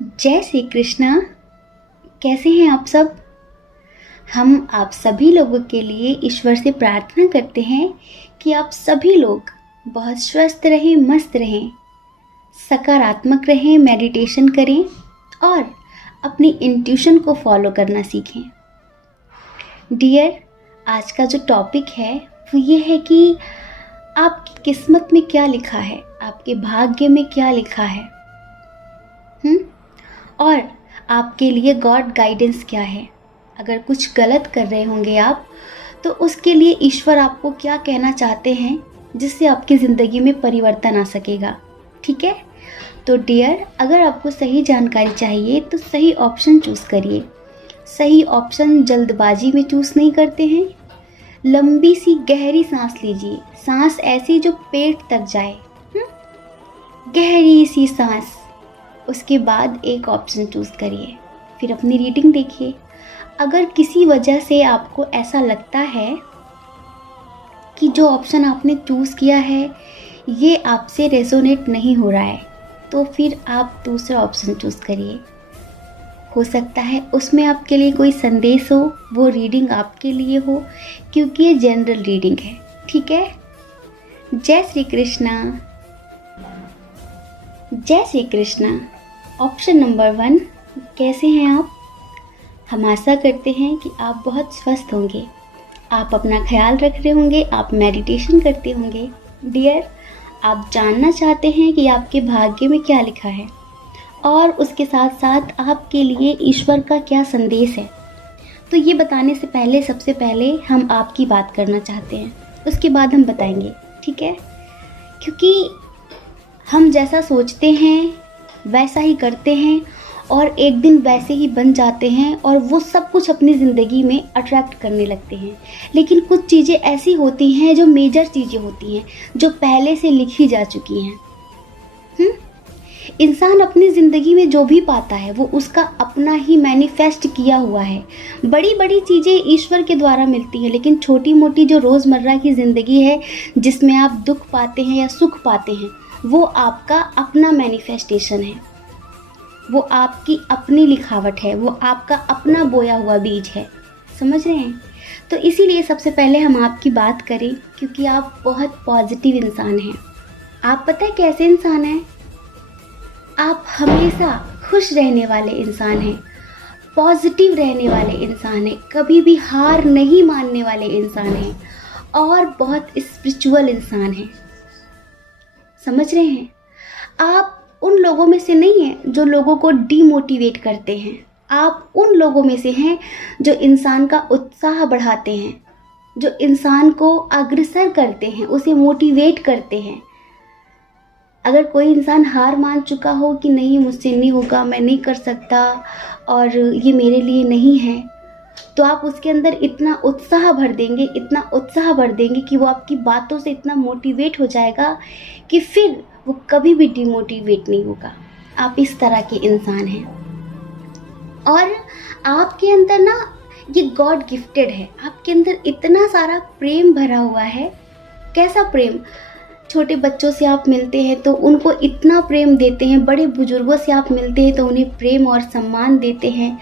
जय श्री कृष्णा। कैसे हैं आप सब। हम आप सभी लोगों के लिए ईश्वर से प्रार्थना करते हैं कि आप सभी लोग बहुत स्वस्थ रहें, मस्त रहें, सकारात्मक रहें, मेडिटेशन करें और अपनी इंट्यूशन को फॉलो करना सीखें। डियर, आज का जो टॉपिक है वो ये है कि आपकी किस्मत में क्या लिखा है, आपके भाग्य में क्या लिखा है। और आपके लिए गॉड गाइडेंस क्या है। अगर कुछ गलत कर रहे होंगे आप, तो उसके लिए ईश्वर आपको क्या कहना चाहते हैं जिससे आपकी ज़िंदगी में परिवर्तन आ सकेगा। ठीक है, तो डियर, अगर आपको सही जानकारी चाहिए तो सही ऑप्शन चूज़ करिए। सही ऑप्शन जल्दबाजी में चूज़ नहीं करते हैं। लंबी सी गहरी सांस लीजिए, सांस ऐसी जो पेट तक जाए। गहरी सी सांस, उसके बाद एक ऑप्शन चूज़ करिए, फिर अपनी रीडिंग देखिए। अगर किसी वजह से आपको ऐसा लगता है कि जो ऑप्शन आपने चूज़ किया है ये आपसे रेजोनेट नहीं हो रहा है, तो फिर आप दूसरा ऑप्शन चूज़ करिए। हो सकता है उसमें आपके लिए कोई संदेश हो, वो रीडिंग आपके लिए हो, क्योंकि ये जनरल रीडिंग है। ठीक है। जय श्री कृष्णा। जय श्री कृष्णा। ऑप्शन नंबर 1, कैसे हैं आप। हम आशा करते हैं कि आप बहुत स्वस्थ होंगे, आप अपना ख्याल रख रहे होंगे, आप मेडिटेशन करते होंगे। डियर, आप जानना चाहते हैं कि आपके भाग्य में क्या लिखा है और उसके साथ साथ आपके लिए ईश्वर का क्या संदेश है। तो ये बताने से पहले सबसे पहले हम आपकी बात करना चाहते हैं, उसके बाद हम बताएंगे। ठीक है, क्योंकि हम जैसा सोचते हैं वैसा ही करते हैं और एक दिन वैसे ही बन जाते हैं और वो सब कुछ अपनी ज़िंदगी में अट्रैक्ट करने लगते हैं। लेकिन कुछ चीज़ें ऐसी होती हैं जो मेजर चीज़ें होती हैं, जो पहले से लिखी जा चुकी हैं। इंसान अपनी ज़िंदगी में जो भी पाता है वो उसका अपना ही मैनिफेस्ट किया हुआ है। बड़ी बड़ी चीज़ें ईश्वर के द्वारा मिलती हैं, लेकिन छोटी मोटी जो रोज़मर्रा की ज़िंदगी है जिसमें आप दुख पाते हैं या सुख पाते हैं, वो आपका अपना मैनिफेस्टेशन है, वो आपकी अपनी लिखावट है, वो आपका अपना बोया हुआ बीज है। समझ रहे हैं। तो इसीलिए सबसे पहले हम आपकी बात करें, क्योंकि आप बहुत पॉजिटिव इंसान हैं। आप पता है कैसे इंसान हैं। आप हमेशा खुश रहने वाले इंसान हैं, पॉजिटिव रहने वाले इंसान हैं, कभी भी हार नहीं मानने वाले इंसान हैं और बहुत स्पिरिचुअल इंसान हैं। समझ रहे हैं। आप उन लोगों में से नहीं हैं जो लोगों को डीमोटिवेट करते हैं। आप उन लोगों में से हैं जो इंसान का उत्साह बढ़ाते हैं, जो इंसान को अग्रसर करते हैं, उसे मोटिवेट करते हैं। अगर कोई इंसान हार मान चुका हो कि नहीं, मुझसे नहीं होगा, मैं नहीं कर सकता और ये मेरे लिए नहीं है, तो आप उसके अंदर इतना उत्साह भर देंगे, इतना उत्साह भर देंगे कि वो आपकी बातों से इतना मोटिवेट हो जाएगा कि फिर वो कभी भी डिमोटिवेट नहीं होगा। आप इस तरह के इंसान हैं और आपके अंदर ना ये गॉड गिफ्टेड है। आपके अंदर इतना सारा प्रेम भरा हुआ है। कैसा प्रेम। छोटे बच्चों से आप मिलते हैं तो उनको इतना प्रेम देते हैं, बड़े बुजुर्गों से आप मिलते हैं तो उन्हें प्रेम और सम्मान देते हैं,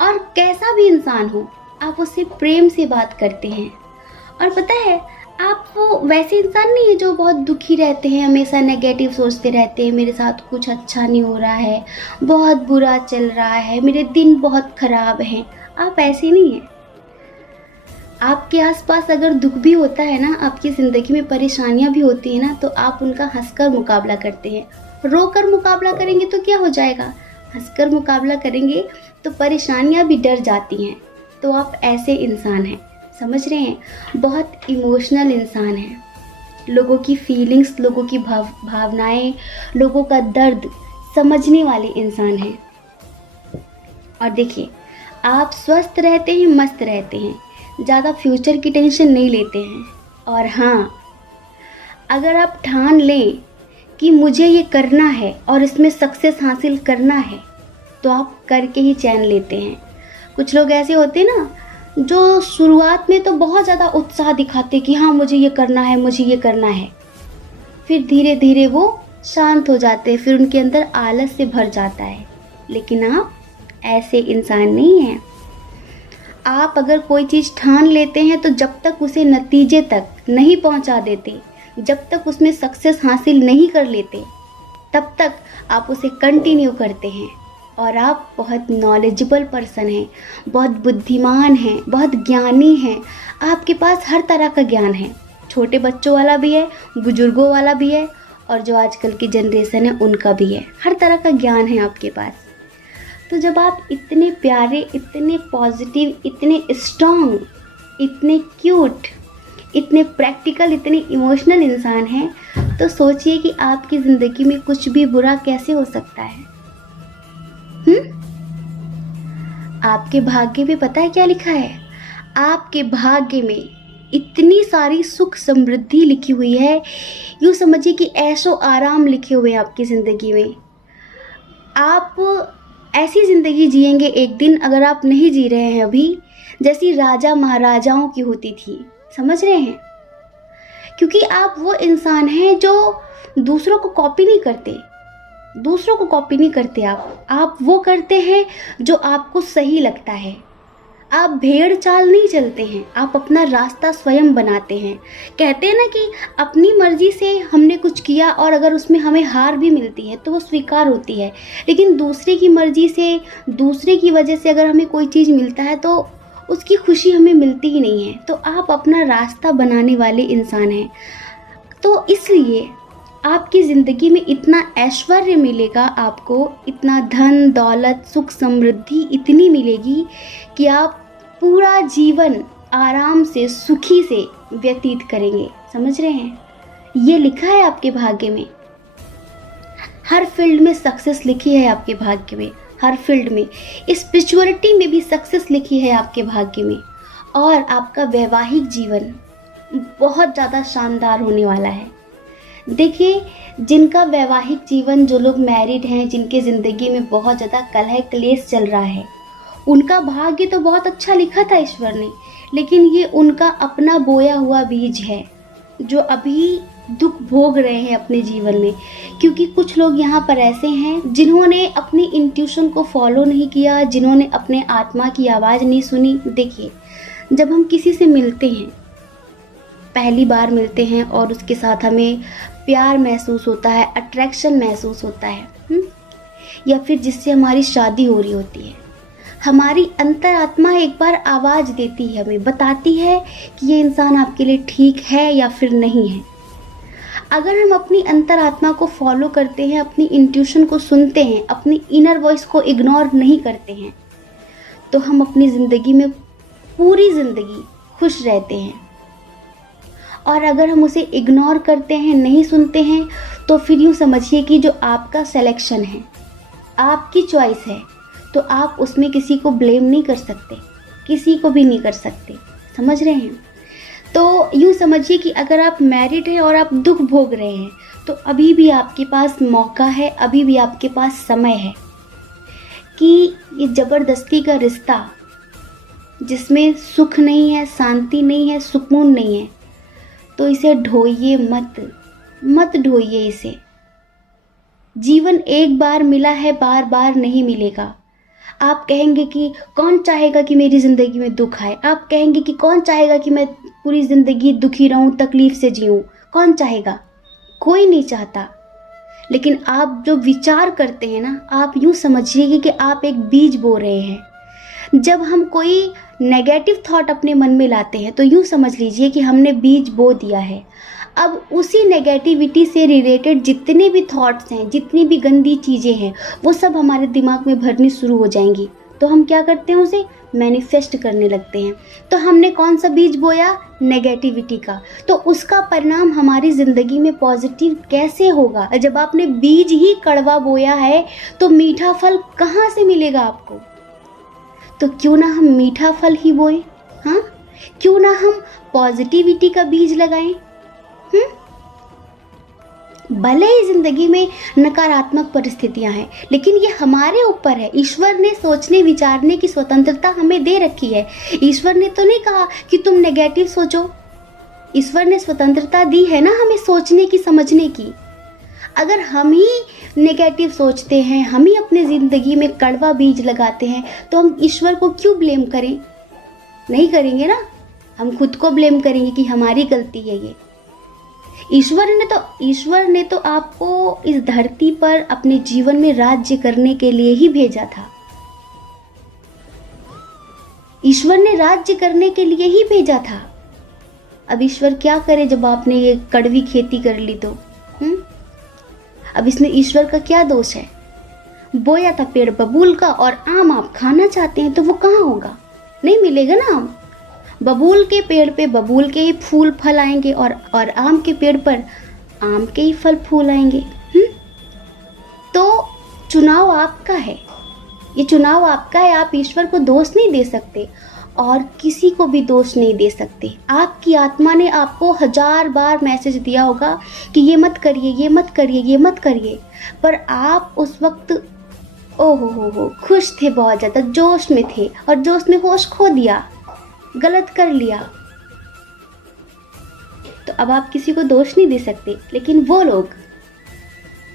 और कैसा भी इंसान हो आप उससे प्रेम से बात करते हैं। और पता है, आप वो वैसे इंसान नहीं है जो बहुत दुखी रहते हैं, हमेशा नेगेटिव सोचते रहते हैं, मेरे साथ कुछ अच्छा नहीं हो रहा है, बहुत बुरा चल रहा है, मेरे दिन बहुत ख़राब हैं। आप ऐसे नहीं हैं। आपके आसपास अगर दुख भी होता है ना, आपकी ज़िंदगी में परेशानियां भी होती हैं ना, तो आप उनका हंसकर मुकाबला करते हैं। रोकर मुकाबला करेंगे तो क्या हो जाएगा, हंसकर मुकाबला करेंगे तो परेशानियां भी डर जाती हैं। तो आप ऐसे इंसान हैं। समझ रहे हैं। बहुत इमोशनल इंसान हैं। लोगों की फीलिंग्स, लोगों की भावनाएं, लोगों का दर्द समझने वाले इंसान हैं। और देखिए, आप स्वस्थ रहते हैं, मस्त रहते हैं, ज़्यादा फ्यूचर की टेंशन नहीं लेते हैं। और हाँ, अगर आप ठान लें कि मुझे ये करना है और इसमें सक्सेस हासिल करना है, तो आप करके ही चैन लेते हैं। कुछ लोग ऐसे होते हैं ना जो शुरुआत में तो बहुत ज़्यादा उत्साह दिखाते कि हाँ मुझे ये करना है, मुझे ये करना है, फिर धीरे धीरे वो शांत हो जाते हैं, फिर उनके अंदर आलस से भर जाता है। लेकिन आप ऐसे इंसान नहीं हैं। आप अगर कोई चीज़ ठान लेते हैं तो जब तक उसे नतीजे तक नहीं पहुंचा देते, जब तक उसमें सक्सेस हासिल नहीं कर लेते, तब तक आप उसे कंटिन्यू करते हैं। और आप बहुत नॉलेजेबल पर्सन हैं, बहुत बुद्धिमान हैं, बहुत ज्ञानी हैं। आपके पास हर तरह का ज्ञान है, छोटे बच्चों वाला भी है, बुजुर्गों वाला भी है, और जो आजकल की जनरेशन है उनका भी है। हर तरह का ज्ञान है आपके पास। तो जब आप इतने प्यारे, इतने पॉजिटिव, इतने स्ट्रॉन्ग, इतने क्यूट, इतने प्रैक्टिकल, इतने इमोशनल इंसान हैं, तो सोचिए कि आपकी ज़िंदगी में कुछ भी बुरा कैसे हो सकता है। आपके भाग्य में पता है क्या लिखा है? आपके भाग्य में इतनी सारी सुख समृद्धि लिखी हुई है, यूँ समझिए कि ऐशो आराम लिखे हुए हैं आपकी ज़िंदगी में। आप ऐसी ज़िंदगी जिएंगे एक दिन, अगर आप नहीं जी रहे हैं अभी, जैसी राजा महाराजाओं की होती थी। समझ रहे हैं? क्योंकि आप वो इंसान हैं जो दूसरों को कॉपी नहीं करते। दूसरों को कॉपी नहीं करते आप वो करते हैं जो आपको सही लगता है। आप भेड़ चाल नहीं चलते हैं, आप अपना रास्ता स्वयं बनाते हैं। कहते हैं ना कि अपनी मर्जी से हमने कुछ किया और अगर उसमें हमें हार भी मिलती है तो वो स्वीकार होती है, लेकिन दूसरे की मर्जी से, दूसरे की वजह से अगर हमें कोई चीज़ मिलता है तो उसकी खुशी हमें मिलती ही नहीं है। तो आप अपना रास्ता बनाने वाले इंसान हैं। तो इसलिए आपकी ज़िंदगी में इतना ऐश्वर्य मिलेगा, आपको इतना धन दौलत सुख समृद्धि इतनी मिलेगी कि आप पूरा जीवन आराम से, सुखी से व्यतीत करेंगे। समझ रहे हैं? ये लिखा है आपके भाग्य में। हर फील्ड में सक्सेस लिखी है आपके भाग्य में, हर फील्ड में। स्पिरिचुअलिटी में भी सक्सेस लिखी है आपके भाग्य में। और आपका वैवाहिक जीवन बहुत ज़्यादा शानदार होने वाला है। देखिए, जिनका वैवाहिक जीवन, जो लोग मैरिड हैं, जिनके ज़िंदगी में बहुत ज़्यादा कलह क्लेश चल रहा है, उनका भाग्य तो बहुत अच्छा लिखा था ईश्वर ने, लेकिन ये उनका अपना बोया हुआ बीज है जो अभी दुख भोग रहे हैं अपने जीवन में। क्योंकि कुछ लोग यहाँ पर ऐसे हैं जिन्होंने अपनी इंट्यूशन को फॉलो नहीं किया, जिन्होंने अपने आत्मा की आवाज़ नहीं सुनी। देखिए, जब हम किसी से मिलते हैं, पहली बार मिलते हैं और उसके साथ हमें प्यार महसूस होता है, अट्रैक्शन महसूस होता है, या फिर जिससे हमारी शादी हो रही होती है, हमारी अंतरात्मा एक बार आवाज़ देती है, हमें बताती है कि ये इंसान आपके लिए ठीक है या फिर नहीं है। अगर हम अपनी अंतरात्मा को फॉलो करते हैं, अपनी इंट्यूशन को सुनते हैं, अपनी इनर वॉइस को इग्नोर नहीं करते हैं, तो हम अपनी ज़िंदगी में पूरी ज़िंदगी खुश रहते हैं। और अगर हम उसे इग्नोर करते हैं, नहीं सुनते हैं, तो फिर यूँ समझिए कि जो आपका सिलेक्शन है, आपकी चॉइस है, तो आप उसमें किसी को ब्लेम नहीं कर सकते, किसी को भी नहीं कर सकते। समझ रहे हैं? तो यूँ समझिए कि अगर आप मैरिड हैं और आप दुख भोग रहे हैं, तो अभी भी आपके पास मौका है, अभी भी आपके पास समय है कि ये ज़बरदस्ती का रिश्ता जिसमें सुख नहीं है, शांति नहीं है, सुकून नहीं है, तो इसे ढोइए मत ढोइए इसे। जीवन एक बार मिला है, बार बार नहीं मिलेगा। आप कहेंगे कि कौन चाहेगा कि मेरी ज़िंदगी में दुख आए, आप कहेंगे कि कौन चाहेगा कि मैं पूरी ज़िंदगी दुखी रहूं, तकलीफ़ से जीऊं, कौन चाहेगा? कोई नहीं चाहता। लेकिन आप जो विचार करते हैं ना, आप यूँ समझिए कि आप एक बीज बो रहे हैं। जब हम कोई नेगेटिव थॉट अपने मन में लाते हैं तो यूँ समझ लीजिए कि हमने बीज बो दिया है। अब उसी नेगेटिविटी से रिलेटेड जितने भी थॉट्स हैं, जितनी भी गंदी चीज़ें हैं, वो सब हमारे दिमाग में भरनी शुरू हो जाएंगी। तो हम क्या करते हैं, उसे मैनिफेस्ट करने लगते हैं। तो हमने कौन सा बीज बोया? नेगेटिविटी का। तो उसका परिणाम हमारी ज़िंदगी में पॉजिटिव कैसे होगा? जब आपने बीज ही कड़वा बोया है तो मीठा फल कहाँ से मिलेगा आपको? तो क्यों ना हम मीठा फल ही बोएं? हाँ, क्यों ना हम पॉजिटिविटी का बीज लगाएं? भले ही जिंदगी में नकारात्मक परिस्थितियां हैं, लेकिन ये हमारे ऊपर है। ईश्वर ने सोचने विचारने की स्वतंत्रता हमें दे रखी है। ईश्वर ने तो नहीं कहा कि तुम नेगेटिव सोचो। ईश्वर ने स्वतंत्रता दी है ना हमें सोचने की, समझने की। अगर हम ही नेगेटिव सोचते हैं, हम ही अपने ज़िंदगी में कड़वा बीज लगाते हैं, तो हम ईश्वर को क्यों ब्लेम करें? नहीं करेंगे ना, हम खुद को ब्लेम करेंगे कि हमारी गलती है ये। ईश्वर ने तो आपको इस धरती पर अपने जीवन में राज्य करने के लिए ही भेजा था। ईश्वर ने राज्य करने के लिए ही भेजा था। अब ईश्वर क्या करे जब आपने ये कड़वी खेती कर ली तो? अब इसमें ईश्वर का क्या दोष है? बोया था पेड़ बबूल का और आम आप खाना चाहते हैं तो वो कहाँ होगा? नहीं मिलेगा ना आम। बबूल के पेड़ पे बबूल के ही फूल फल आएंगे और आम के पेड़ पर आम के ही फल फूल आएंगे। तो चुनाव आपका है, ये चुनाव आपका है। आप ईश्वर को दोष नहीं दे सकते और किसी को भी दोष नहीं दे सकते। आपकी आत्मा ने आपको 1000 बार मैसेज दिया होगा कि ये मत करिए, ये मत करिए, ये मत करिए, पर आप उस वक्त ओहो हो खुश थे, बहुत ज़्यादा जोश में थे और जोश में होश खो दिया, गलत कर लिया। तो अब आप किसी को दोष नहीं दे सकते। लेकिन वो लोग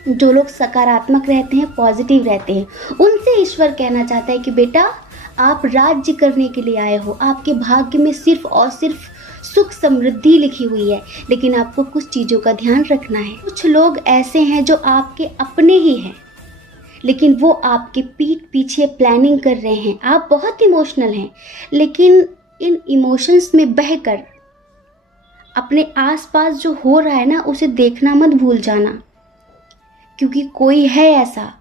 जो लोग सकारात्मक रहते हैं, पॉजिटिव रहते हैं, उनसे ईश्वर कहना चाहता है कि बेटा आप राज्य करने के लिए आए हो, आपके भाग्य में सिर्फ और सिर्फ सुख समृद्धि लिखी हुई है, लेकिन आपको कुछ चीज़ों का ध्यान रखना है। कुछ लोग ऐसे हैं जो आपके अपने ही हैं, लेकिन वो आपके पीठ पीछे प्लानिंग कर रहे हैं। आप बहुत इमोशनल हैं, लेकिन इन इमोशंस में बहकर अपने आसपास जो हो रहा है ना, उसे देखना मत भूल जाना, क्योंकि कोई है ऐसा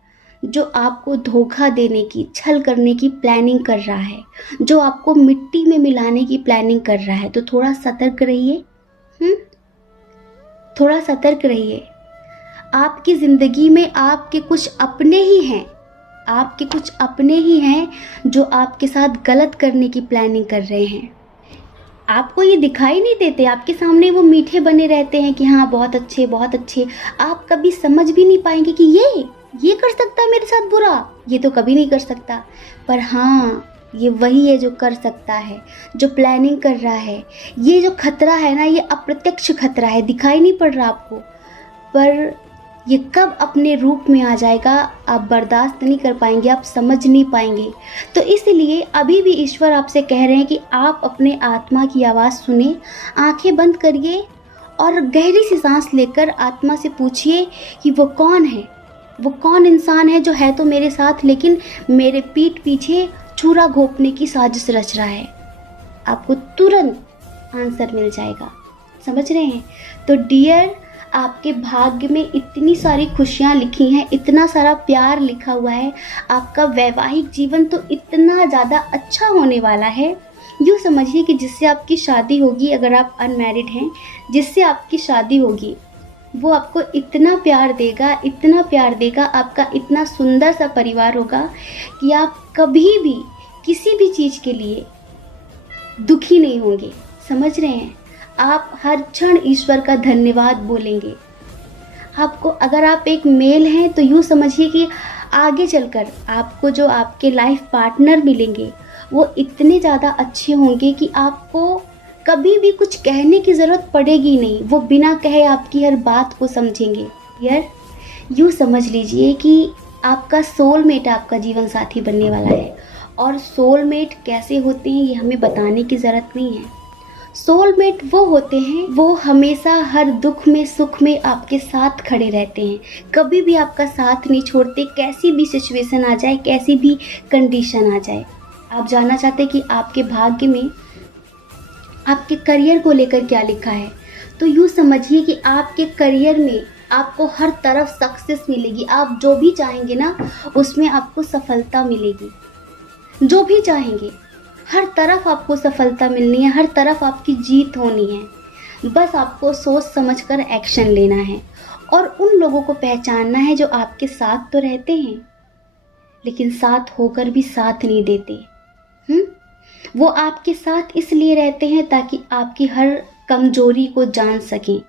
जो आपको धोखा देने की, छल करने की प्लानिंग कर रहा है, जो आपको मिट्टी में मिलाने की प्लानिंग कर रहा है। तो थोड़ा सतर्क रहिए, थोड़ा सतर्क रहिए। आपकी ज़िंदगी में आपके कुछ अपने ही हैं, आपके कुछ अपने ही हैं जो आपके साथ गलत करने की प्लानिंग कर रहे हैं। आपको ये दिखाई नहीं देते, आपके सामने वो मीठे बने रहते हैं कि हाँ बहुत अच्छे, बहुत अच्छे। आप कभी समझ भी नहीं पाएंगे कि ये कर सकता है मेरे साथ बुरा, ये तो कभी नहीं कर सकता। पर हाँ, ये वही है जो कर सकता है, जो प्लानिंग कर रहा है। ये जो खतरा है ना, ये अप्रत्यक्ष खतरा है, दिखाई नहीं पड़ रहा आपको, पर ये कब अपने रूप में आ जाएगा आप बर्दाश्त नहीं कर पाएंगे, आप समझ नहीं पाएंगे। तो इसलिए अभी भी ईश्वर आपसे कह रहे हैं कि आप अपने आत्मा की आवाज़ सुने, आंखें बंद करिए और गहरी सी सांस लेकर आत्मा से पूछिए कि वो कौन है, वो कौन इंसान है जो है तो मेरे साथ, लेकिन मेरे पीठ पीछे छुरा घोंपने की साजिश रच रहा है। आपको तुरंत आंसर मिल जाएगा, समझ रहे हैं? तो डियर, आपके भाग्य में इतनी सारी खुशियाँ लिखी हैं, इतना सारा प्यार लिखा हुआ है, आपका वैवाहिक जीवन तो इतना ज़्यादा अच्छा होने वाला है। यूँ समझिए कि जिससे आपकी शादी होगी, अगर आप अनमैरिड हैं, जिससे आपकी शादी होगी वो आपको इतना प्यार देगा, इतना प्यार देगा, आपका इतना सुंदर सा परिवार होगा कि आप कभी भी किसी भी चीज़ के लिए दुखी नहीं होंगे। समझ रहे हैं? आप हर क्षण ईश्वर का धन्यवाद बोलेंगे। आपको, अगर आप एक मेल हैं तो यूँ समझिए कि आगे चलकर आपको जो आपके लाइफ पार्टनर मिलेंगे वो इतने ज़्यादा अच्छे होंगे कि आपको कभी भी कुछ कहने की ज़रूरत पड़ेगी नहीं, वो बिना कहे आपकी हर बात को समझेंगे। यार, यूँ समझ लीजिए कि आपका सोलमेट आपका जीवन साथी बनने वाला है। और सोलमेट कैसे होते हैं ये हमें बताने की ज़रूरत नहीं है। सोलमेट वो होते हैं, वो हमेशा हर दुख में सुख में आपके साथ खड़े रहते हैं, कभी भी आपका साथ नहीं छोड़ते, कैसी भी सिचुएशन आ जाए, कैसी भी कंडीशन आ जाए। आप जानना चाहते हैं कि आपके भाग्य में आपके करियर को लेकर क्या लिखा है, तो यूँ समझिए कि आपके करियर में आपको हर तरफ सक्सेस मिलेगी। आप जो भी चाहेंगे ना, उसमें आपको सफलता मिलेगी। जो भी चाहेंगे, हर तरफ आपको सफलता मिलनी है, हर तरफ आपकी जीत होनी है। बस आपको सोच समझकर एक्शन लेना है और उन लोगों को पहचानना है जो आपके साथ तो रहते हैं, लेकिन साथ होकर भी साथ नहीं देते। वो आपके साथ इसलिए रहते हैं ताकि आपकी हर कमजोरी को जान सकें।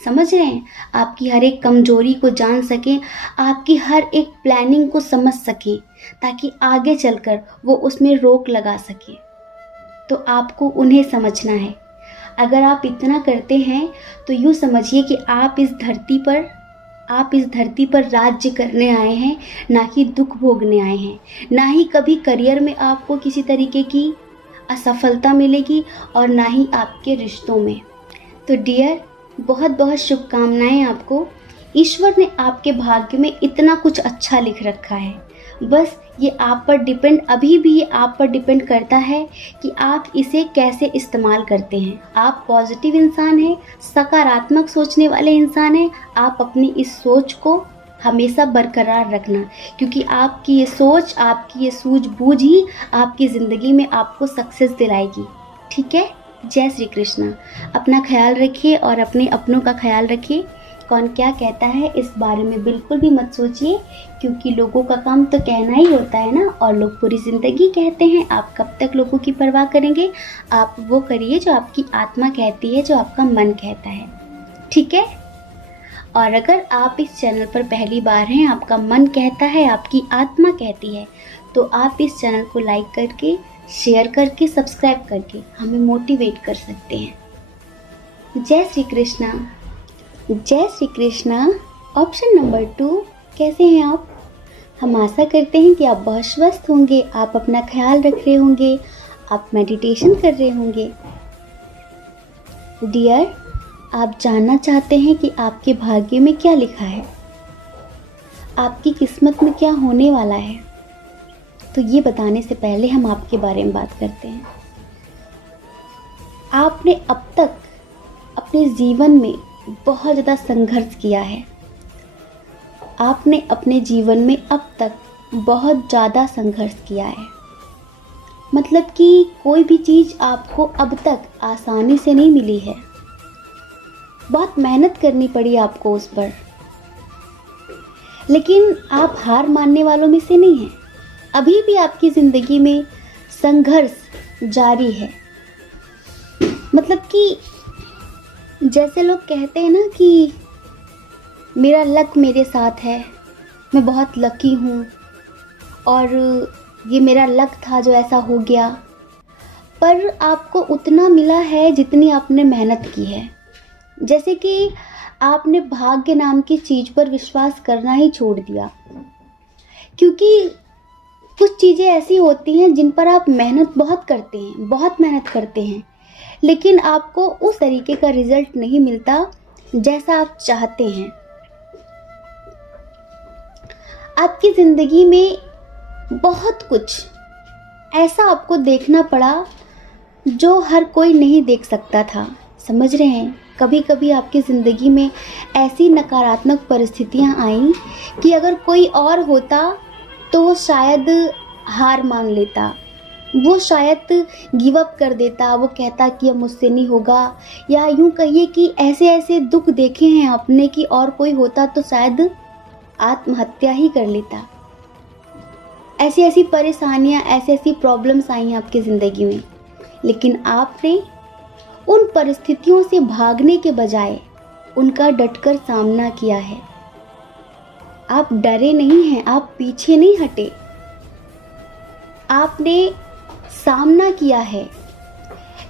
समझ रहे हैं? आपकी हर एक कमजोरी को जान सकें, आपकी हर एक प्लानिंग को समझ सकें, ताकि आगे चलकर वो उसमें रोक लगा सके। तो आपको उन्हें समझना है। अगर आप इतना करते हैं तो यूँ समझिए कि आप इस धरती पर आप इस धरती पर राज्य करने आए हैं, ना कि दुख भोगने आए हैं। ना ही कभी करियर में आपको किसी तरीके की असफलता मिलेगी और ना ही आपके रिश्तों में। तो डियर, बहुत बहुत शुभकामनाएं आपको। ईश्वर ने आपके भाग्य में इतना कुछ अच्छा लिख रखा है। बस ये आप पर डिपेंड, अभी भी ये आप पर डिपेंड करता है कि आप इसे कैसे इस्तेमाल करते हैं। आप पॉजिटिव इंसान हैं, सकारात्मक सोचने वाले इंसान हैं। आप अपनी इस सोच को हमेशा बरकरार रखना, क्योंकि आपकी ये सोच, आपकी ये सूझबूझ ही आपकी ज़िंदगी में आपको सक्सेस दिलाएगी। ठीक है? जय श्री कृष्णा। अपना ख्याल रखिए और अपने अपनों का ख्याल रखिए। कौन क्या कहता है इस बारे में बिल्कुल भी मत सोचिए, क्योंकि लोगों का काम तो कहना ही होता है ना, और लोग पूरी ज़िंदगी कहते हैं। आप कब तक लोगों की परवाह करेंगे? आप वो करिए जो आपकी आत्मा कहती है, जो आपका मन कहता है। ठीक है? और अगर आप इस चैनल पर पहली बार हैं, आपका मन कहता है, आपकी आत्मा कहती है, तो आप इस चैनल को लाइक करके, शेयर करके, सब्सक्राइब करके हमें मोटिवेट कर सकते हैं। जय श्री कृष्णा। जय श्री कृष्णा। ऑप्शन नंबर 2, कैसे हैं आप? हम आशा करते हैं कि आप बहुत स्वस्थ होंगे, आप अपना ख्याल रख रहे होंगे, आप मेडिटेशन कर रहे होंगे। डियर, आप जानना चाहते हैं कि आपके भाग्य में क्या लिखा है, आपकी किस्मत में क्या होने वाला है। तो ये बताने से पहले हम आपके बारे में बात करते हैं। आपने अब तक अपने जीवन में बहुत ज़्यादा संघर्ष किया है। आपने अपने जीवन में अब तक बहुत ज़्यादा संघर्ष किया है। मतलब कि कोई भी चीज़ आपको अब तक आसानी से नहीं मिली है। बहुत मेहनत करनी पड़ी आपको उस पर, लेकिन आप हार मानने वालों में से नहीं हैं। अभी भी आपकी ज़िंदगी में संघर्ष जारी है। मतलब कि जैसे लोग कहते हैं ना कि मेरा लक मेरे साथ है, मैं बहुत लकी हूँ और ये मेरा लक था जो ऐसा हो गया। पर आपको उतना मिला है जितनी आपने मेहनत की है। जैसे कि आपने भाग्य नाम की चीज़ पर विश्वास करना ही छोड़ दिया, क्योंकि कुछ चीज़ें ऐसी होती हैं जिन पर आप मेहनत बहुत करते हैं, बहुत मेहनत करते हैं, लेकिन आपको उस तरीके का रिजल्ट नहीं मिलता जैसा आप चाहते हैं। आपकी ज़िंदगी में बहुत कुछ ऐसा आपको देखना पड़ा जो हर कोई नहीं देख सकता था। समझ रहे हैं? कभी कभी आपकी ज़िंदगी में ऐसी नकारात्मक परिस्थितियां आईं कि अगर कोई और होता तो वो शायद हार मान लेता, वो शायद गिव अप कर देता, वो कहता कि अब मुझसे नहीं होगा, या यूं कहिए कि ऐसे ऐसे दुख देखे हैं अपने कि और कोई होता तो शायद आत्महत्या ही कर लेता। ऐसी ऐसी परेशानियां, ऐसी ऐसी प्रॉब्लम्स आई हैं आपकी ज़िंदगी में, लेकिन आपने उन परिस्थितियों से भागने के बजाय उनका डटकर सामना किया है। आप डरे नहीं हैं, आप पीछे नहीं हटे, आपने सामना किया है।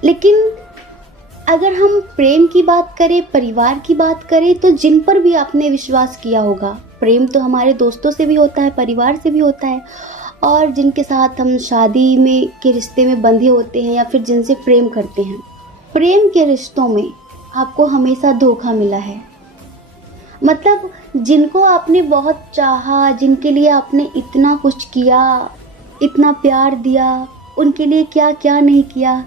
लेकिन अगर हम प्रेम की बात करें, परिवार की बात करें, तो जिन पर भी आपने विश्वास किया होगा, प्रेम तो हमारे दोस्तों से भी होता है, परिवार से भी होता है, और जिनके साथ हम शादी में के रिश्ते में बंधे होते हैं या फिर जिनसे प्रेम करते हैं, प्रेम के रिश्तों में आपको हमेशा धोखा मिला है। मतलब जिनको आपने बहुत चाहा, जिनके लिए आपने इतना कुछ किया, इतना प्यार दिया, उनके लिए क्या क्या नहीं किया,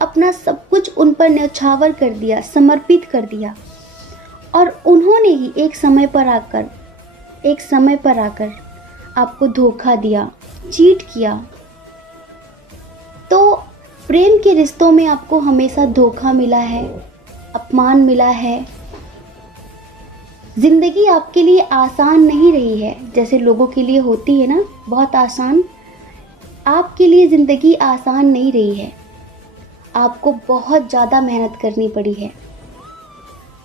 अपना सब कुछ उन पर न्यौछावर कर दिया, समर्पित कर दिया, और उन्होंने ही एक समय पर आकर आपको धोखा दिया, चीट किया। तो प्रेम के रिश्तों में आपको हमेशा धोखा मिला है, अपमान मिला है। ज़िंदगी आपके लिए आसान नहीं रही है, जैसे लोगों के लिए होती है ना बहुत आसान। आपके लिए ज़िंदगी आसान नहीं रही है। आपको बहुत ज़्यादा मेहनत करनी पड़ी है,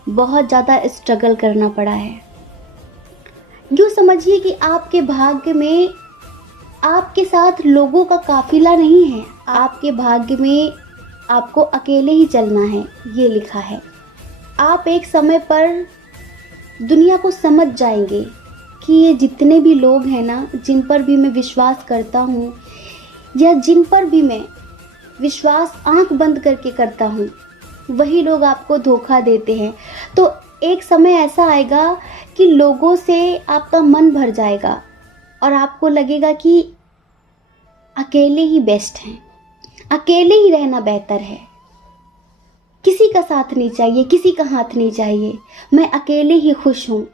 बहुत ज़्यादा स्ट्रगल करना पड़ा है। यूँ समझिए कि आपके भाग्य में आपके साथ लोगों का काफिला नहीं है, आपके भाग्य में आपको अकेले ही चलना है, ये लिखा है। आप एक समय पर दुनिया को समझ जाएंगे कि ये जितने भी लोग हैं ना, जिन पर भी मैं विश्वास करता हूँ या जिन पर भी मैं विश्वास आंख बंद करके करता हूँ, वही लोग आपको धोखा देते हैं। तो एक समय ऐसा आएगा कि लोगों से आपका मन भर जाएगा और आपको लगेगा कि अकेले ही बेस्ट हैं, अकेले ही रहना बेहतर है, किसी का साथ नहीं चाहिए, किसी का हाथ नहीं चाहिए, मैं अकेले ही खुश हूँ।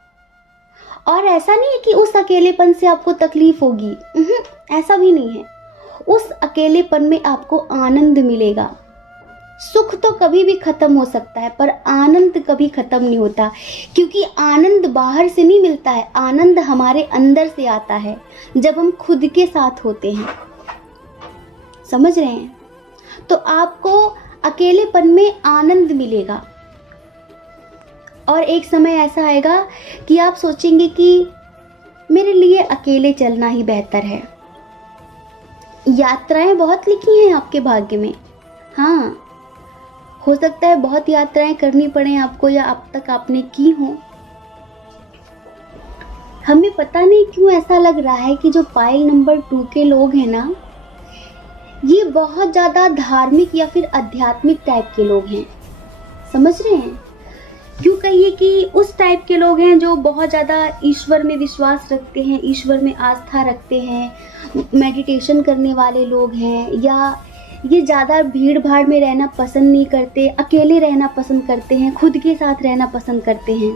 और ऐसा नहीं है कि उस अकेलेपन से आपको तकलीफ होगी, ऐसा भी नहीं है। उस अकेलेपन में आपको आनंद मिलेगा। सुख तो कभी भी खत्म हो सकता है, पर आनंद कभी खत्म नहीं होता, क्योंकि आनंद बाहर से नहीं मिलता है, आनंद हमारे अंदर से आता है जब हम खुद के साथ होते हैं। समझ रहे हैं? तो आपको अकेलेपन में आनंद मिलेगा और एक समय ऐसा आएगा कि आप सोचेंगे कि मेरे लिए अकेले चलना ही बेहतर है। यात्राएं बहुत लिखी हैं आपके भाग्य में। हाँ, हो सकता है बहुत यात्राएं करनी पड़े आपको, या अब तक आपने की हो। हमें पता नहीं क्यों ऐसा लग रहा है कि जो पाइल नंबर 2 के लोग हैं ना, ये बहुत ज़्यादा धार्मिक या फिर आध्यात्मिक टाइप के लोग हैं। समझ रहे हैं? क्यों कहिए कि उस टाइप के लोग हैं जो बहुत ज़्यादा ईश्वर में विश्वास रखते हैं, ईश्वर में आस्था रखते हैं, मेडिटेशन करने वाले लोग हैं, या ये ज़्यादा भीड़ भाड़ में रहना पसंद नहीं करते, अकेले रहना पसंद करते हैं, खुद के साथ रहना पसंद करते हैं।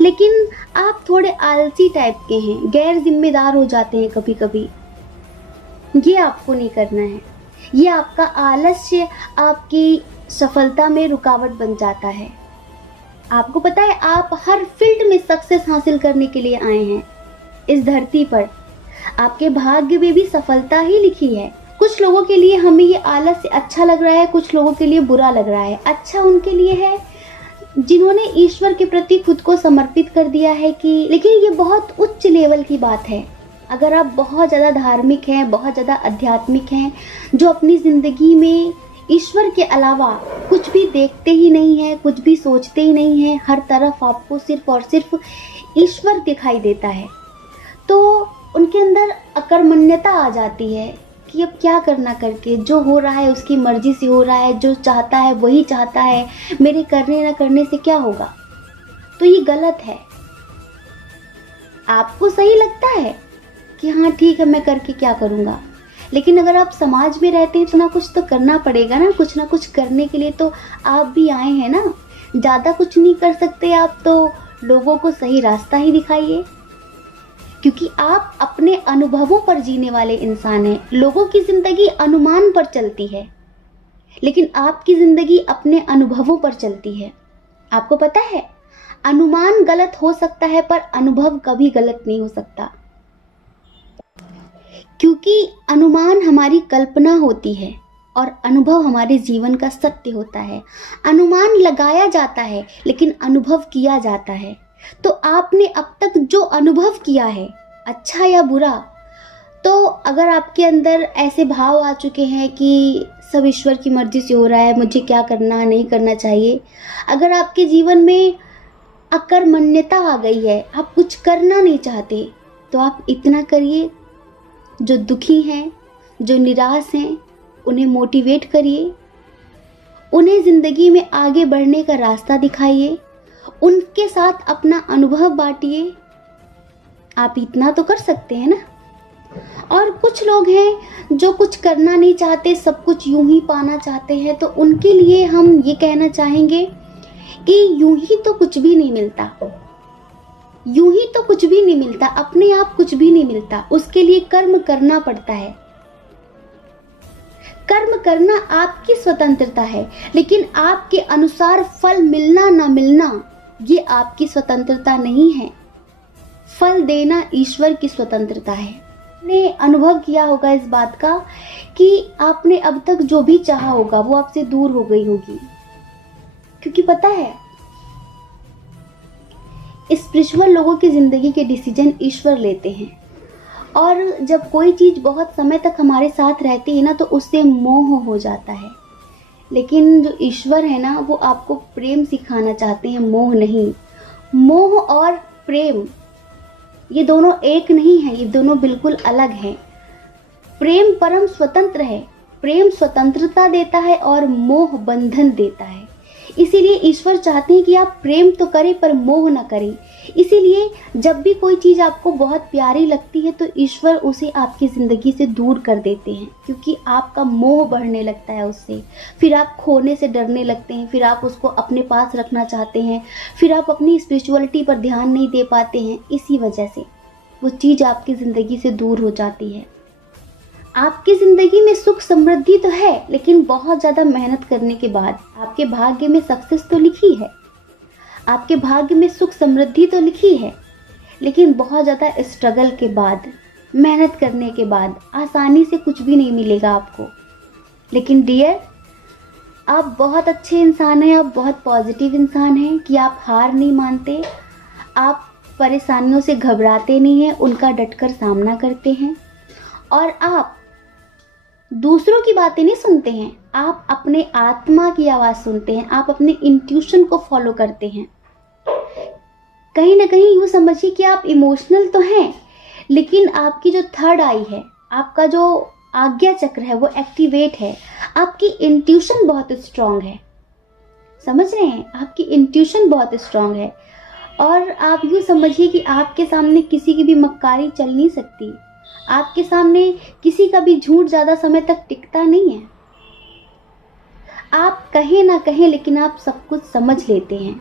लेकिन आप थोड़े आलसी टाइप के हैं, गैर जिम्मेदार हो जाते हैं कभी कभी। ये आपको नहीं करना है। ये आपका आलस्य आपकी सफलता में रुकावट बन जाता है। आपको पता है, आप हर फील्ड में सक्सेस हासिल करने के लिए आए हैं इस धरती पर। आपके भाग्य में भी सफलता ही लिखी है। कुछ लोगों के लिए हमें ये आलस्य अच्छा लग रहा है, कुछ लोगों के लिए बुरा लग रहा है। अच्छा उनके लिए है जिन्होंने ईश्वर के प्रति खुद को समर्पित कर दिया है कि, लेकिन ये बहुत उच्च लेवल की बात है। अगर आप बहुत ज़्यादा धार्मिक हैं, बहुत ज़्यादा आध्यात्मिक हैं, जो अपनी ज़िंदगी में ईश्वर के अलावा कुछ भी देखते ही नहीं है, कुछ भी सोचते ही नहीं है, हर तरफ आपको सिर्फ और सिर्फ ईश्वर दिखाई देता है, तो उनके अंदर अकर्मण्यता आ जाती है कि अब क्या करना करके, जो हो रहा है उसकी मर्जी से हो रहा है, जो चाहता है वही चाहता है, मेरे करने ना करने से क्या होगा। तो ये गलत है। आपको सही लगता है कि हाँ ठीक है, मैं करके क्या करूँगा, लेकिन अगर आप समाज में रहते हैं तो ना कुछ तो करना पड़ेगा ना कुछ करने के लिए तो आप भी आए हैं ना। ज़्यादा कुछ नहीं कर सकते आप, तो लोगों को सही रास्ता ही दिखाइए, क्योंकि आप अपने अनुभवों पर जीने वाले इंसान हैं। लोगों की ज़िंदगी अनुमान पर चलती है, लेकिन आपकी ज़िंदगी अपने अनुभवों पर चलती है। आपको पता है, अनुमान गलत हो सकता है पर अनुभव कभी गलत नहीं हो सकता, क्योंकि अनुमान हमारी कल्पना होती है और अनुभव हमारे जीवन का सत्य होता है। अनुमान लगाया जाता है लेकिन अनुभव किया जाता है। तो आपने अब तक जो अनुभव किया है, अच्छा या बुरा, तो अगर आपके अंदर ऐसे भाव आ चुके हैं कि सब ईश्वर की मर्जी से हो रहा है, मुझे क्या करना नहीं करना चाहिए, अगर आपके जीवन में अकर्मण्यता आ गई है, आप कुछ करना नहीं चाहते, तो आप इतना करिए, जो दुखी हैं, जो निराश हैं, उन्हें मोटिवेट करिए, उन्हें ज़िंदगी में आगे बढ़ने का रास्ता दिखाइए, उनके साथ अपना अनुभव बांटिए। आप इतना तो कर सकते हैं ना। और कुछ लोग हैं जो कुछ करना नहीं चाहते, सब कुछ यूं ही पाना चाहते हैं, तो उनके लिए हम ये कहना चाहेंगे कि यूं ही तो कुछ भी नहीं मिलता, यूं ही तो कुछ भी नहीं मिलता, अपने आप कुछ भी नहीं मिलता, उसके लिए कर्म करना पड़ता है। कर्म करना आपकी स्वतंत्रता है, लेकिन आपके अनुसार फल मिलना ना मिलना ये आपकी स्वतंत्रता नहीं है। फल देना ईश्वर की स्वतंत्रता है। आपने अनुभव किया होगा इस बात का कि आपने अब तक जो भी चाहा होगा वो आपसे दूर हो गई होगी, क्योंकि पता है, स्पिरिचुअल लोगों की ज़िंदगी के डिसीजन ईश्वर लेते हैं। और जब कोई चीज़ बहुत समय तक हमारे साथ रहती है ना, तो उससे मोह हो जाता है। लेकिन जो ईश्वर है ना, वो आपको प्रेम सिखाना चाहते हैं, मोह नहीं। मोह और प्रेम ये दोनों एक नहीं है, ये दोनों बिल्कुल अलग हैं। प्रेम परम स्वतंत्र है, प्रेम स्वतंत्रता देता है और मोह बंधन देता है। इसीलिए ईश्वर चाहते हैं कि आप प्रेम तो करें पर मोह न करें। इसीलिए जब भी कोई चीज़ आपको बहुत प्यारी लगती है तो ईश्वर उसे आपकी ज़िंदगी से दूर कर देते हैं, क्योंकि आपका मोह बढ़ने लगता है उससे। फिर आप खोने से डरने लगते हैं, फिर आप उसको अपने पास रखना चाहते हैं, फिर आप अपनी स्पिरिचुअलिटी पर ध्यान नहीं दे पाते हैं। इसी वजह से वो चीज़ आपकी ज़िंदगी से दूर हो जाती है। आपकी ज़िंदगी में सुख समृद्धि तो है, लेकिन बहुत ज़्यादा मेहनत करने के बाद आपके भाग्य में सक्सेस तो लिखी है, आपके भाग्य में सुख समृद्धि तो लिखी है, लेकिन बहुत ज़्यादा स्ट्रगल के बाद, मेहनत करने के बाद आसानी से कुछ भी नहीं मिलेगा आपको। लेकिन डियर, आप बहुत अच्छे इंसान हैं, आप बहुत पॉजिटिव इंसान हैं कि आप हार नहीं मानते, आप परेशानियों से घबराते नहीं हैं, उनका डटकर सामना करते हैं और आप दूसरों की बातें नहीं सुनते हैं, आप अपने आत्मा की आवाज़ सुनते हैं, आप अपने इंट्यूशन को फॉलो करते हैं। कहीं ना कहीं यूँ समझिए कि आप इमोशनल तो हैं, लेकिन आपकी जो थर्ड आई है, आपका जो आज्ञा चक्र है वो एक्टिवेट है। आपकी इंट्यूशन बहुत स्ट्रांग है, समझ रहे हैं, आपकी इंट्यूशन बहुत स्ट्रांग है। और आप यूँ समझिए कि आपके सामने किसी की भी मक्कारी चल नहीं सकती, आपके सामने किसी का भी झूठ ज़्यादा समय तक टिकता नहीं है। आप कहें ना कहें, लेकिन आप सब कुछ समझ लेते हैं।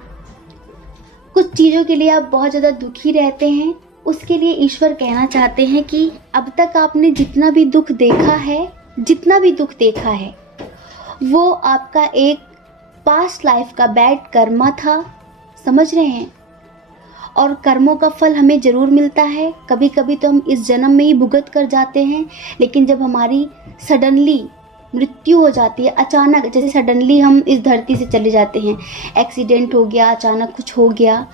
कुछ चीज़ों के लिए आप बहुत ज़्यादा दुखी रहते हैं, उसके लिए ईश्वर कहना चाहते हैं कि अब तक आपने जितना भी दुख देखा है वो आपका एक पास्ट लाइफ का बैड कर्मा था, समझ रहे हैं। और कर्मों का फल हमें ज़रूर मिलता है, कभी कभी तो हम इस जन्म में ही भुगत कर जाते हैं, लेकिन जब हमारी सडनली मृत्यु हो जाती है, अचानक, जैसे सडनली हम इस धरती से चले जाते हैं, एक्सीडेंट हो गया, अचानक कुछ हो गया,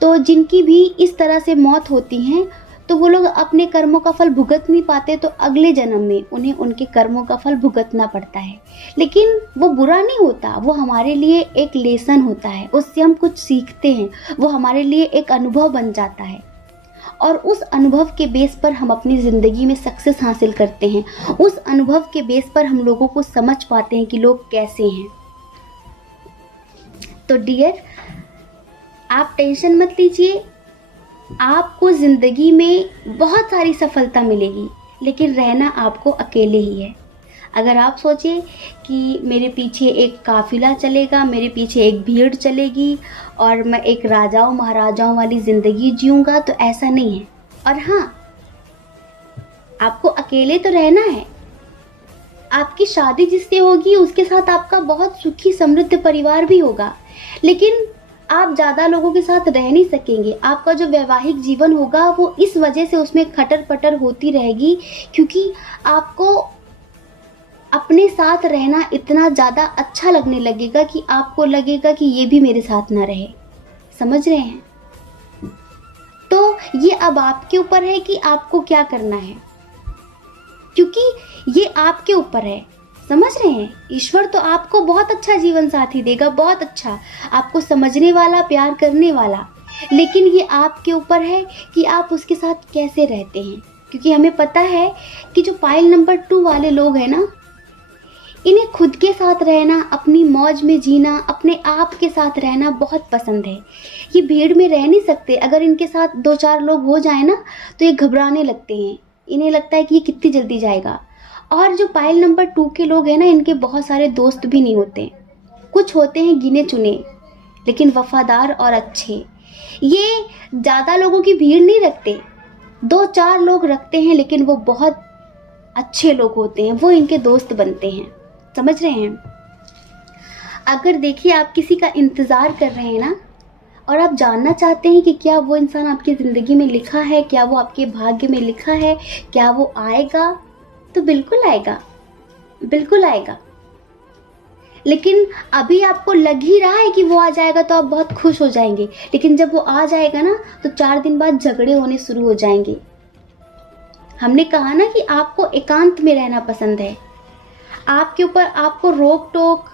तो जिनकी भी इस तरह से मौत होती हैं तो वो लोग अपने कर्मों का फल भुगत नहीं पाते, तो अगले जन्म में उन्हें उनके कर्मों का फल भुगतना पड़ता है। लेकिन वो बुरा नहीं होता, वो हमारे लिए एक लेसन होता है, उससे हम कुछ सीखते हैं, वो हमारे लिए एक अनुभव बन जाता है और उस अनुभव के बेस पर हम अपनी ज़िंदगी में सक्सेस हासिल करते हैं। उस अनुभव के बेस पर हम लोगों को समझ पाते हैं कि लोग कैसे हैं। तो डियर, आप टेंशन मत लीजिए, आपको ज़िंदगी में बहुत सारी सफलता मिलेगी, लेकिन रहना आपको अकेले ही है। अगर आप सोचें कि मेरे पीछे एक काफिला चलेगा, मेरे पीछे एक भीड़ चलेगी और मैं एक राजाओं महाराजाओं वाली ज़िंदगी जीऊँगा, तो ऐसा नहीं है। और हाँ, आपको अकेले तो रहना है। आपकी शादी जिससे होगी उसके साथ आपका बहुत सुखी समृद्ध परिवार भी होगा, लेकिन आप ज़्यादा लोगों के साथ रह नहीं सकेंगे। आपका जो वैवाहिक जीवन होगा वो इस वजह से उसमें खटर पटर होती रहेगी, क्योंकि आपको अपने साथ रहना इतना ज़्यादा अच्छा लगने लगेगा कि आपको लगेगा कि ये भी मेरे साथ ना रहे, समझ रहे हैं। तो ये अब आपके ऊपर है कि आपको क्या करना है, क्योंकि ये आपके ऊपर है, समझ रहे हैं। ईश्वर तो आपको बहुत अच्छा जीवन साथी देगा, बहुत अच्छा, आपको समझने वाला, प्यार करने वाला, लेकिन ये आपके ऊपर है कि आप उसके साथ कैसे रहते हैं। क्योंकि हमें पता है कि जो पाइल नंबर 2 वाले लोग हैं ना, इन्हें खुद के साथ रहना, अपनी मौज में जीना, अपने आप के साथ रहना बहुत पसंद है। ये भीड़ में रह नहीं सकते। अगर इनके साथ 2-4 लोग हो जाए ना तो ये घबराने लगते हैं, इन्हें लगता है कि ये कितनी जल्दी जाएगा। और जो पाइल नंबर 2 के लोग हैं ना, इनके बहुत सारे दोस्त भी नहीं होते, कुछ होते हैं गिने चुने, लेकिन वफादार और अच्छे। ये ज़्यादा लोगों की भीड़ नहीं रखते, 2-4 लोग रखते हैं, लेकिन वो बहुत अच्छे लोग होते हैं, वो इनके दोस्त बनते हैं, समझ रहे हैं। अगर देखिए आप किसी का इंतज़ार कर रहे हैं ना, और आप जानना चाहते हैं कि क्या वो इंसान आपकी ज़िंदगी में लिखा है, क्या वो आपके भाग्य में लिखा है, क्या वो आएगा, तो बिल्कुल आएगा, बिल्कुल आएगा। लेकिन अभी आपको लग ही रहा है कि वो आ जाएगा तो आप बहुत खुश हो जाएंगे, लेकिन जब वो आ जाएगा ना तो 4 दिन बाद झगड़े होने शुरू हो जाएंगे। हमने कहा ना कि आपको एकांत में रहना पसंद है, आपके ऊपर आपको रोक टोक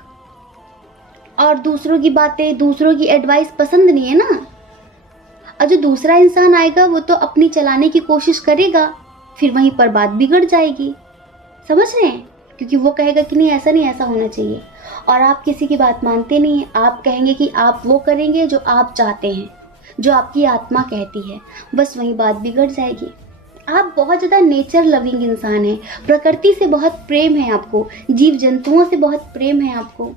और दूसरों की बातें, दूसरों की एडवाइस पसंद नहीं है ना, और जो दूसरा इंसान आएगा वो तो अपनी चलाने की कोशिश करेगा, फिर वहीं पर बात बिगड़ जाएगी। समझ रहे हैं? क्योंकि वो कहेगा कि नहीं ऐसा नहीं, ऐसा होना चाहिए, और आप किसी की बात मानते नहीं हैं। आप कहेंगे कि आप वो करेंगे जो आप चाहते हैं, जो आपकी आत्मा कहती है, बस वहीं बात बिगड़ जाएगी। आप बहुत ज़्यादा नेचर लविंग इंसान हैं, प्रकृति से बहुत प्रेम है आपको, जीव जंतुओं से बहुत प्रेम है आपको,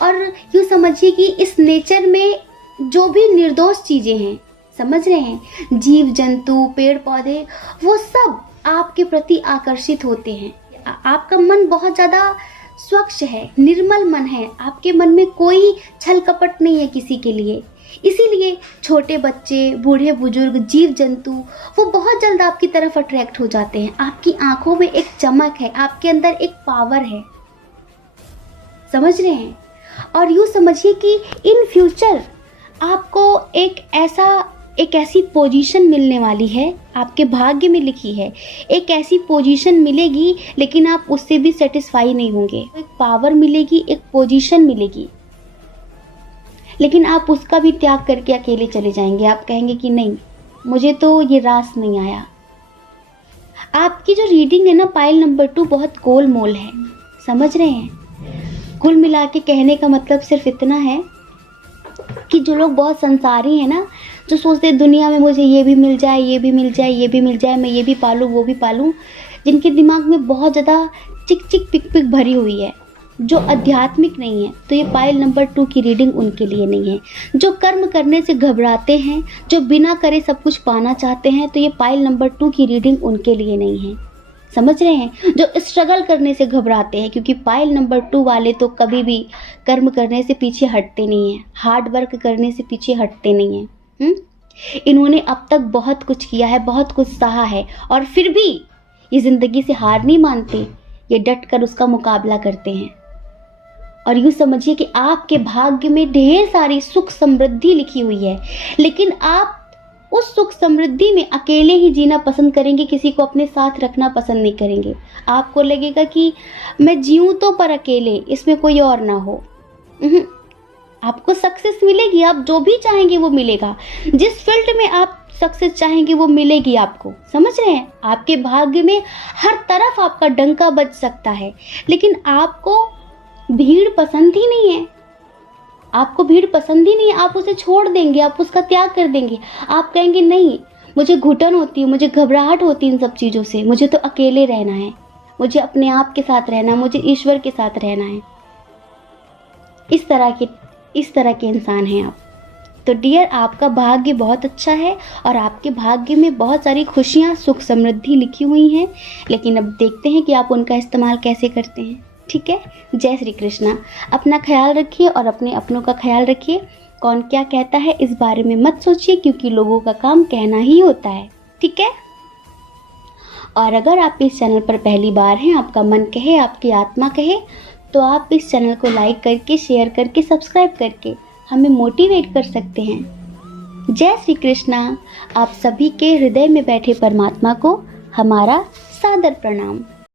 और यूँ समझिए कि इस नेचर में जो भी निर्दोष चीज़ें हैं, समझ रहे हैं, जीव जंतु पेड़ पौधे, वो सब आपके प्रति आकर्षित होते हैं। आपका मन बहुत ज़्यादा स्वच्छ है, निर्मल मन है, आपके मन में कोई छल कपट नहीं है किसी के लिए। इसीलिए छोटे बच्चे, बूढ़े बुजुर्ग, जीव जंतु वो बहुत जल्द आपकी तरफ अट्रैक्ट हो जाते हैं। आपकी आंखों में एक चमक है, आपके अंदर एक पावर है, समझ रहे हैं। और यूँ समझिए कि इन फ्यूचर आपको एक ऐसी पोजीशन मिलने वाली है, आपके भाग्य में लिखी है, एक ऐसी पोजीशन मिलेगी, लेकिन आप उससे भी सेटिस्फाई नहीं होंगे। एक पावर मिलेगी, एक पोजीशन मिलेगी, लेकिन आप उसका भी त्याग करके अकेले चले जाएंगे। आप कहेंगे कि नहीं, मुझे तो ये रास नहीं आया। आपकी जो रीडिंग है ना पाइल नंबर 2, बहुत गोलमोल है, समझ रहे हैं। कुल मिला के कहने का मतलब सिर्फ इतना है कि जो लोग बहुत संसारी हैं ना, जो सोचते हैं दुनिया में मुझे ये भी मिल जाए, ये भी मिल जाए, ये भी मिल जाए, मैं ये भी पालूँ, वो भी पालूँ, जिनके दिमाग में बहुत ज़्यादा चिक चिक पिक पिक भरी हुई है, जो आध्यात्मिक नहीं है, तो ये पाइल नंबर 2 की रीडिंग उनके लिए नहीं है। जो कर्म करने से घबराते हैं, जो बिना करे सब कुछ पाना चाहते हैं, तो ये पाइल नंबर 2 की रीडिंग उनके लिए नहीं है, समझ रहे हैं। जो स्ट्रगल करने से घबराते हैं, क्योंकि पाइल नंबर 2 वाले तो कभी भी कर्म करने से पीछे हटते नहीं हैं, हार्ड वर्क करने से पीछे हटते नहीं हैं। इन्होंने अब तक बहुत कुछ किया है, बहुत कुछ सहा है, और फिर भी ये ज़िंदगी से हार नहीं मानते, ये डट कर उसका मुकाबला करते हैं। और यूँ समझिए कि आपके भाग्य में ढेर सारी सुख समृद्धि लिखी हुई है, लेकिन आप उस सुख समृद्धि में अकेले ही जीना पसंद करेंगे, किसी को अपने साथ रखना पसंद नहीं करेंगे। आपको लगेगा कि मैं जीऊँ तो पर अकेले, इसमें कोई और ना हो। आपको सक्सेस मिलेगी, आप जो भी चाहेंगे वो मिलेगा, जिस फील्ड में आप सक्सेस चाहेंगे वो मिलेगी आपको, समझ रहे हैं। आपके भाग्य में हर तरफ आपका डंका बज सकता है, लेकिन आपको भीड़ पसंद ही नहीं है, आपको भीड़ पसंद ही नहीं है। आप उसे छोड़ देंगे, आप उसका त्याग कर देंगे। आप कहेंगे नहीं, मुझे घुटन होती है, मुझे घबराहट होती है इन सब चीज़ों से, मुझे तो अकेले रहना है, मुझे अपने आप के साथ रहना है, मुझे ईश्वर के साथ रहना है। इस तरह के इंसान हैं आप। तो डियर, आपका भाग्य बहुत अच्छा है और आपके भाग्य में बहुत सारी खुशियाँ, सुख समृद्धि लिखी हुई हैं, लेकिन अब देखते हैं कि आप उनका इस्तेमाल कैसे करते हैं। ठीक है। जय श्री कृष्णा। अपना ख्याल रखिए और अपने अपनों का ख्याल रखिए। कौन क्या कहता है इस बारे में मत सोचिए, क्योंकि लोगों का काम कहना ही होता है। ठीक है। और अगर आप इस चैनल पर पहली बार हैं, आपका मन कहे, आपकी आत्मा कहे, तो आप इस चैनल को लाइक करके, शेयर करके, सब्सक्राइब करके हमें मोटिवेट कर सकते हैं। जय श्री कृष्णा। आप सभी के हृदय में बैठे परमात्मा को हमारा सादर प्रणाम।